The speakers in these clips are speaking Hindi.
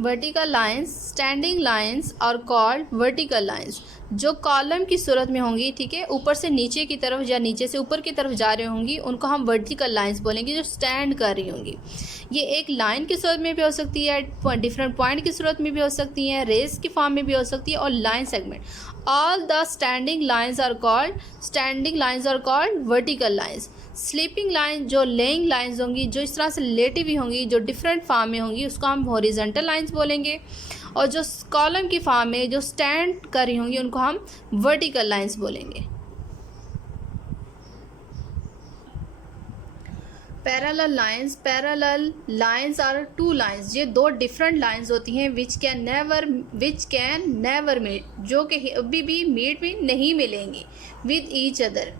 वर्टिकल लाइंस, स्टैंडिंग लाइंस और कॉल्ड वर्टिकल लाइंस, जो कॉलम की सूरत में होंगी, ठीक है, ऊपर से नीचे की तरफ या नीचे से ऊपर की तरफ जा रही होंगी, उनको हम वर्टिकल लाइंस बोलेंगे, जो स्टैंड कर रही होंगी। ये एक लाइन की सूरत में भी हो सकती है, डिफरेंट पॉइंट की सूरत में भी हो सकती हैं, रेस की फॉर्म में भी हो सकती है, और line segment. All the standing lines are called vertical lines. Sleeping line, जो लेइंग लाइंस होंगी, जो इस तरह से लेटी हुई होंगी, जो डिफरेंट फॉर्म में होंगी, उसको हम हॉरिजॉन्टल लाइंस बोलेंगे। और जो कॉलम की फॉर्म में जो स्टैंड कर रही होंगी, उनको हम वर्टिकल लाइंस बोलेंगे। Parallel lines are two lines, ये दो डिफरेंट लाइंस होती हैं विच कैन नेवर मीट, जो कि कभी भी मीट में नहीं मिलेंगी विद ईच अदर।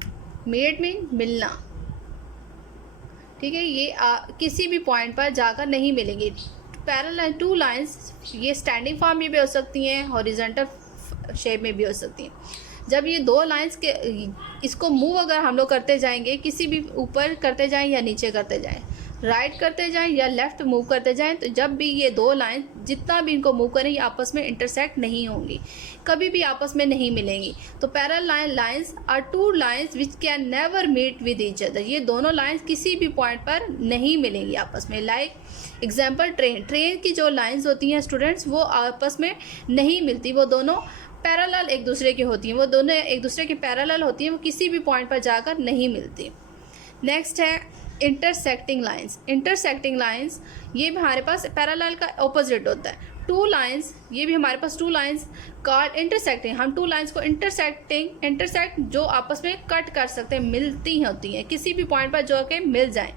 मीट में मिलना, ठीक है, ये किसी भी पॉइंट पर जाकर नहीं मिलेंगी। पैरेलल टू लाइंस ये स्टैंडिंग फॉर्म में भी हो सकती हैं, हॉरिजॉन्टल शेप में भी हो सकती हैं। जब ये दो लाइंस के इसको मूव अगर हम लोग करते जाएंगे, किसी भी ऊपर करते जाएं या नीचे करते जाएं, राइट करते जाएं या लेफ़्ट मूव करते जाएं, तो जब भी ये दो लाइन जितना भी इनको मूव करें, ये आपस में इंटरसेक्ट नहीं होंगी, कभी भी आपस में नहीं मिलेंगी। तो parallel lines are two lines which can never meet with each other, ये दोनों लाइंस किसी भी पॉइंट पर नहीं मिलेंगी आपस में। लाइक एग्जाम्पल, ट्रेन की जो लाइंस होती हैं स्टूडेंट्स, वो आपस में नहीं मिलती, वो दोनों पैरेलल एक दूसरे की होती हैं, वो दोनों एक दूसरे की पैरेलल होती हैं, वो किसी भी पॉइंट पर जाकर नहीं मिलती। नेक्स्ट है इंटरसेक्टिंग लाइंस, ये भी हमारे पास पैरेलल का ऑपोजिट होता है। टू लाइंस, ये भी हमारे पास टू लाइंस कॉल्ड इंटरसेक्टिंग, हम टू लाइंस को इंटरसेक्ट जो आपस में कट कर सकते हैं, मिलती होती हैं किसी भी पॉइंट पर जो कि मिल जाएं।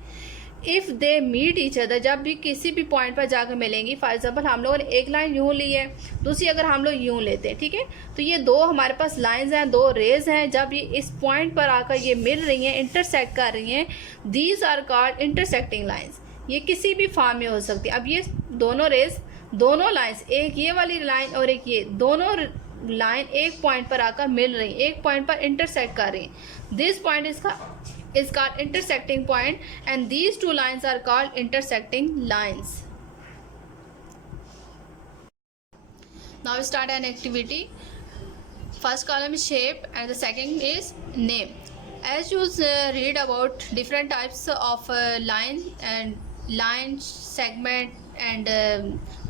If they meet each other, जब भी किसी भी पॉइंट पर जाकर मिलेंगी, फॉर एग्जाम्पल हम लोगों ने एक लाइन यूँ ली है, दूसरी अगर हम लोग यूँ लेते हैं, ठीक है, तो ये दो हमारे पास लाइंस हैं, दो रेज हैं, जब ये इस पॉइंट पर आकर ये मिल रही हैं, इंटरसेक्ट कर रही हैं, these are called intersecting lines. ये किसी भी फॉर्म में हो सकती है। अब ये दोनों रेज, दोनों लाइंस, एक ये वाली लाइन और एक ये, दोनों लाइन एक पॉइंट पर आकर मिल रही, एक पॉइंट पर इंटरसेक्ट कर रही हैं। This point is called intersecting point, and these two lines are called intersecting lines. Now we start an activity. First column is shape and the second is name. As you read about different types of line, segment and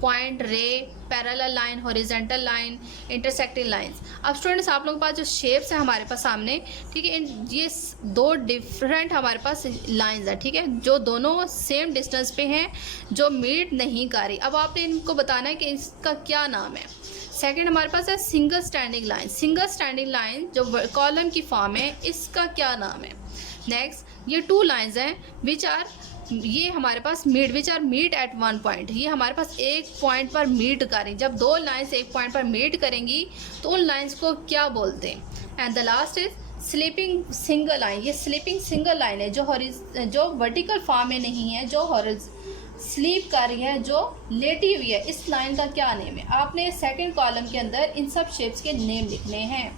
point, ray, parallel line, horizontal line, intersecting lines. अब स्टूडेंट्स आप लोगों के पास जो शेप्स हैं हमारे पास सामने, ठीक है, ये दो डिफरेंट हमारे पास लाइंस है, ठीक है, जो दोनों सेम डिस्टेंस पे हैं, जो मीट नहीं कर रही। अब आपने इनको बताना है कि इसका क्या नाम है। सेकंड हमारे पास है सिंगल स्टैंडिंग लाइन, जो कॉलम की फॉर्म है, इसका क्या नाम है। नेक्स्ट ये टू लाइंस हैं ये हमारे पास मीट एट वन पॉइंट, ये हमारे पास एक पॉइंट पर मीट करें। जब दो लाइंस एक पॉइंट पर मीट करेंगी तो उन लाइंस को क्या बोलते हैं। And the last is sleeping single line, ये स्लीपिंग सिंगल लाइन है जो वर्टिकल फॉर्म में नहीं है, जो स्लीप कर रही है, जो लेटी हुई है। इस लाइन का क्या नेम है। आपने सेकेंड कॉलम के अंदर इन सब शेप्स के नेम लिखने हैं।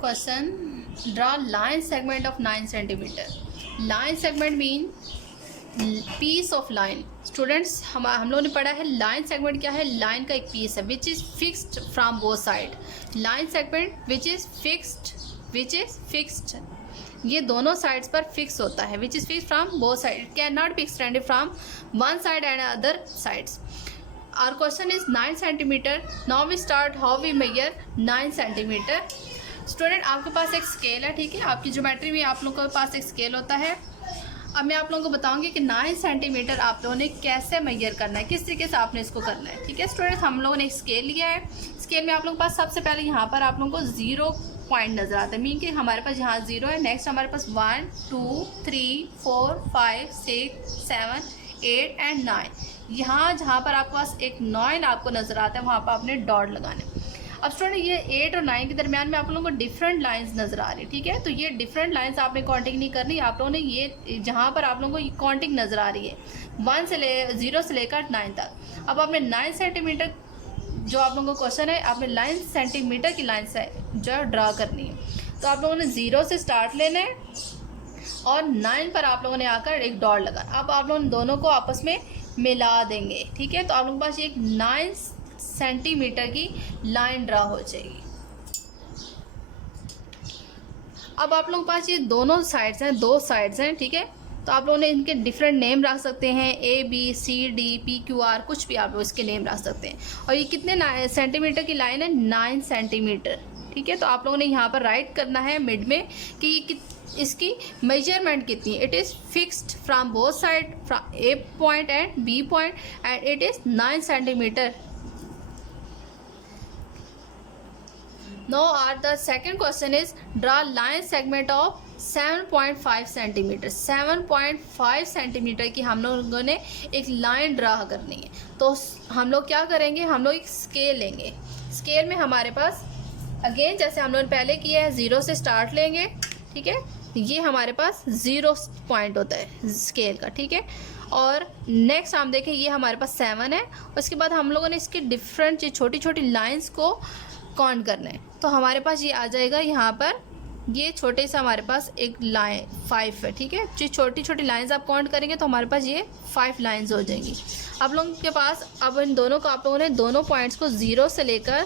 Question, draw line segment of 9 centimetre. Line segment mean piece of line. Students हम लोगों ने पढ़ा है लाइन सेगमेंट क्या है। लाइन का एक पीस है which is fixed from both side. Line segment which is fixed, ये दोनों साइड्स पर फिक्स होता है। Which is fix from both side, it can not be extended from one side and other sides. Our question is 9 centimetre. Now we start how we measure 9 centimetre. Student आपके पास एक स्केल है, ठीक है, आपकी ज्योमेट्री में आप लोगों के पास एक स्केल होता है। अब मैं आप लोगों को बताऊंगी कि 9 सेंटीमीटर आप लोगों ने कैसे मेजर करना है, किस तरीके से आपने इसको करना है, ठीक है। स्टूडेंट हम लोगों ने एक स्केल लिया है। स्केल में आप लोगों के पास सबसे पहले यहाँ पर आप लोगों को 0 पॉइंट नज़र आता है, मीन कि हमारे पास यहाँ 0 है। नेक्स्ट हमारे पास 1 2 3 4 5 6 7 8 एंड 9। यहाँ जहाँ पर आपके पास एक 9 आपको नज़र आता है, वहाँ पर आपने डॉट लगाना है। अब स्टूडेंट ये 8 और 9 के दरमियान में आप लोगों को डिफरेंट लाइंस नज़र आ रही है, ठीक है। तो ये डिफरेंट लाइंस आपने काउंटिंग नहीं करनी, आप लोगों ने ये जहाँ पर आप लोगों को काउंटिंग नज़र आ रही है 0 से लेकर 9 तक। अब आपने 9 सेंटीमीटर जो आप लोगों को क्वेश्चन है, आपने 9 सेंटीमीटर की लाइन से जो ड्रा करनी है। तो आप लोगों ने 0 से स्टार्ट लेना है, और 9 पर आप लोगों ने आकर एक डॉट लगा। अब आप लोग दोनों को आपस में मिला देंगे, ठीक है। तो आप लोगों के पास एक 9 सेंटीमीटर की लाइन ड्रा हो जाएगी। अब आप लोगों के पास ये दोनों साइड्स हैं, 2 साइड्स हैं, ठीक है। तो आप लोगों ने इनके डिफरेंट नेम रख सकते हैं, ABCD PQR, कुछ भी आप लोग इसके नेम रख सकते हैं। और ये कितने सेंटीमीटर की लाइन है? 9 सेंटीमीटर, ठीक है। तो आप लोगों ने यहाँ पर राइट करना है मिड में कि ये इसकी मेजरमेंट कितनी है। It is fixed from both side, from A point and B point, and it is 9 centimetre. Now the second question is draw line segment of 7.5 centimetre. 7.5 centimetre की हम लोगों ने एक लाइन ड्रा करनी है। तो हम लोग क्या करेंगे, हम लोग एक स्केल लेंगे। स्केल में हमारे पास अगेन जैसे हम लोगों ने पहले किया है, 0 से स्टार्ट लेंगे, ठीक है। ये हमारे पास 0 पॉइंट होता है स्केल का, ठीक है। और नेक्स्ट हम देखें, ये हमारे पास 7 है। उसके बाद हम लोगों ने इसकी डिफरेंट छोटी छोटी लाइंस को काउंट करना है। तो हमारे पास ये आ जाएगा यहाँ पर, ये छोटे सा हमारे पास एक लाइन 5 है, ठीक है। जो छोटी छोटी लाइंस आप काउंट करेंगे तो हमारे पास ये 5 लाइंस हो जाएंगी। आप लोगों के पास अब इन दोनों को, आप लोगों ने दोनों पॉइंट्स को 0 से लेकर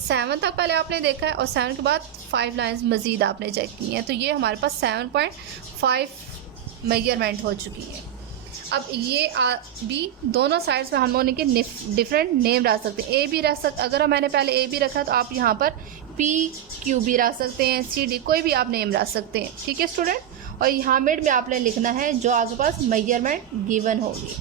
7 तक पहले आपने देखा है, और 7 के बाद 5 लाइंस मज़ीद आपने चेक की हैं। तो ये हमारे पास 7.5 मेजरमेंट हो चुकी है। अब ये भी दोनों साइड्स में हम लोगों के डिफरेंट नेम रख सकते हैं। A भी रख सकते, अगर मैंने पहले A भी रखा तो आप यहाँ पर PQ भी रख सकते हैं, CD, कोई भी आप नेम रख सकते हैं, ठीक है स्टूडेंट। और यहाँ मिड में आपने लिखना है जो आपके पास मेजरमेंट गिवन होगी।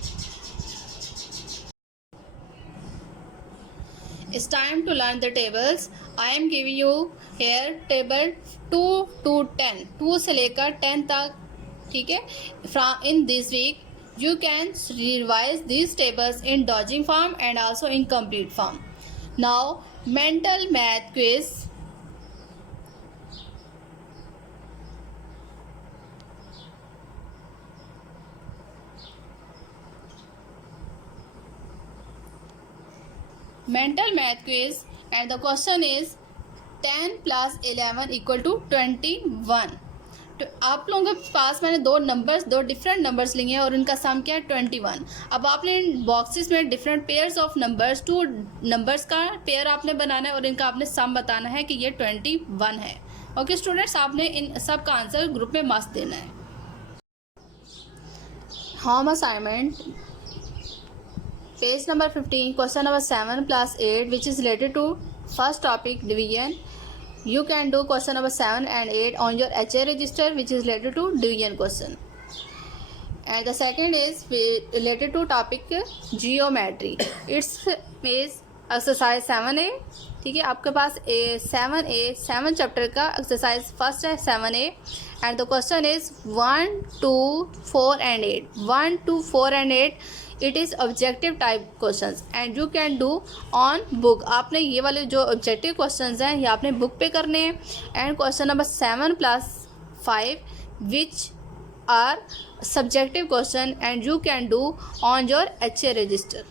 It's time to learn the tables. I am giving you here table 2 to 10, 2 से लेकर 10 तक, ठीक है। From in this week you can revise these tables in dodging form and also in complete form. Now mental math quiz. Mental math quiz, and the question is 10 plus 11 equal to 21. तो आप लोगों के पास मैंने दो डिफरेंट नंबर्स लिए हैं और उनका सम क्या है 21। अब आपने इन बॉक्सेस में different pairs of numbers, 2 numbers का पेयर आपने बनाना है और इनका आपने सम बताना है कि ये 21 है। ओके स्टूडेंट्स, आपने इन सब का आंसर ग्रुप में मस्त देना है। Home assignment page number 15, question number 7 plus 8 which is related to first topic division. You can do question number 7 and 8 on your HA register which is related to division question. And the second is related to topic geometry. It's is exercise 7A, ठीक है। आपके पास 7 चैप्टर का एक्सरसाइज फर्स्ट है 7A, and the question is 1, 2, 4 and 8. 1, 2, 4 and 8 it is objective type questions and you can do on book. आपने ये वाले जो ऑब्जेक्टिव क्वेश्चंस हैं ये आपने बुक पे करने हैं। And question number 7 plus 5 which are subjective question and you can do on your HA register.